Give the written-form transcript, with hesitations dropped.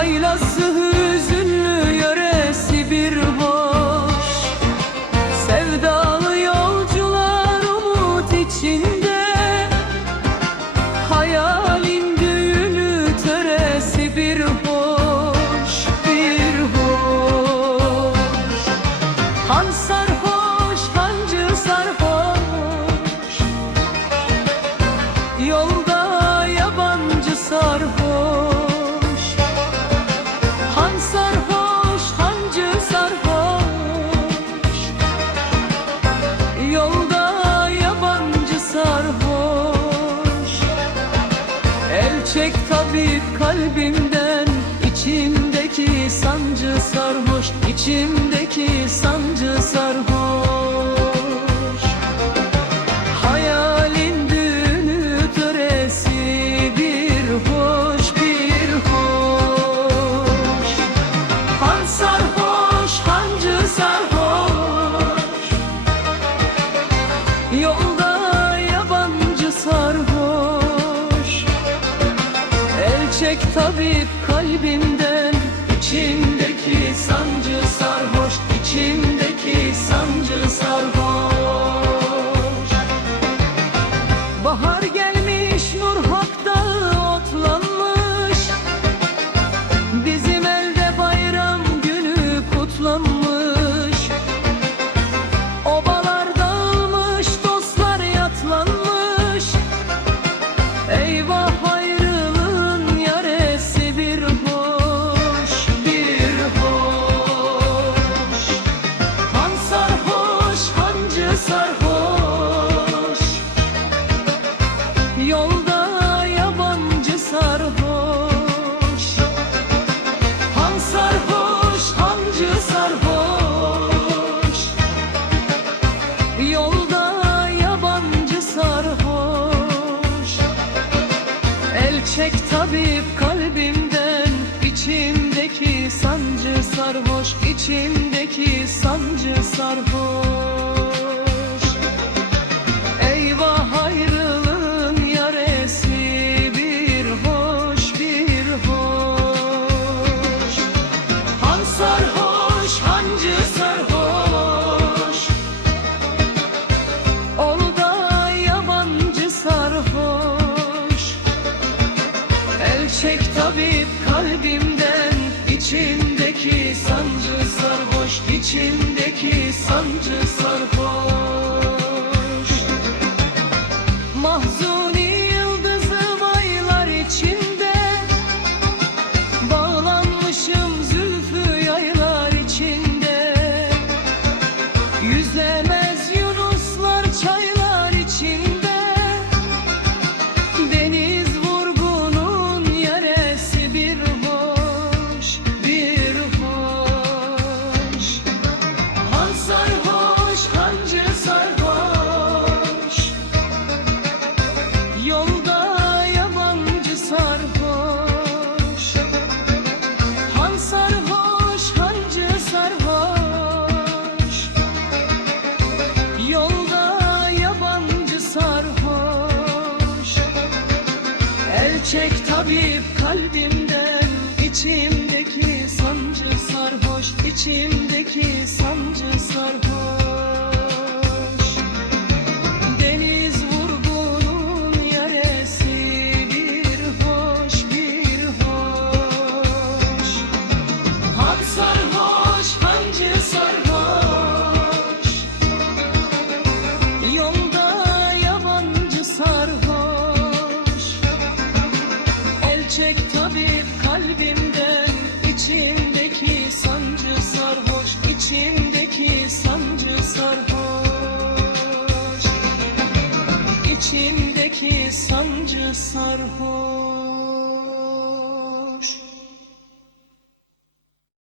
Yaylası hüzünlü, yöresi bir boş. Sevdalı yolcular umut içinde, hayalin düğünü töresi bir hoş, bir hoş. Han sarhoş, hancı sarhoş, yolda yabancı sarhoş. Han sarhoş, hancı sarhoş, yolda yabancı sarhoş. El çek tabip kalbimden, içimdeki sancı sarhoş, içimdeki sancı sarhoş. Hayalin düğünü töresi bir hoş, bir hoş. Han sarhoş, hancı sarhoş, yolda yabancı sarhoş. El çek tabip kalbimden, içimdeki sancı sarhoş, içimdeki sancı sarhoş. Bahar gelmiş, nur hakta otlanmış, bizim elde bayram günü kutlanmış. Obalar dağılmış, dostlar yatlanmış. Eyvah ayrılığın yaresi bir hoş, bir hoş. Han sarhoş, hancı sarhoş, yolda yabancı sarhoş. Han sarhoş, hancı sarhoş, yolda yabancı sarhoş. El çek tabip kalbimden, içimdeki sancı sarhoş, içimdeki sancı sarhoş. Eyvah ayrılığın yaresi bir hoş, bir hoş. Han sarhoş, hancı sarhoş, olda yabancı sarhoş. El çek tabip kalbimden, içimdeki sancı sarhoş, içimdeki sancı sarhoş. Mahzuni yıldızım aylar içinde, bağlanmışım zülfü yaylar içinde. Yüzemez yunuslar çaylar içinde, deniz vurgunun yaresi bir hoş, bir hoş. Han sarhoş, hancı sarhoş, yolda yabancı sarhoş. Han sarhoş, hancı sarhoş, yolda yabancı sarhoş. El çek tabip kalbimden, içimdeki sancı sarhoş, içimdeki sancı sarhoş. Deniz vurgunun yaresi bir hoş, bir hoş. Han sarhoş, hancı sarhoş, yolda yabancı sarhoş. El çek tabip kalbimden, içimdeki sancı sarhoş, içimdeki sancı sarhoş, içimdeki sancı sarhoş.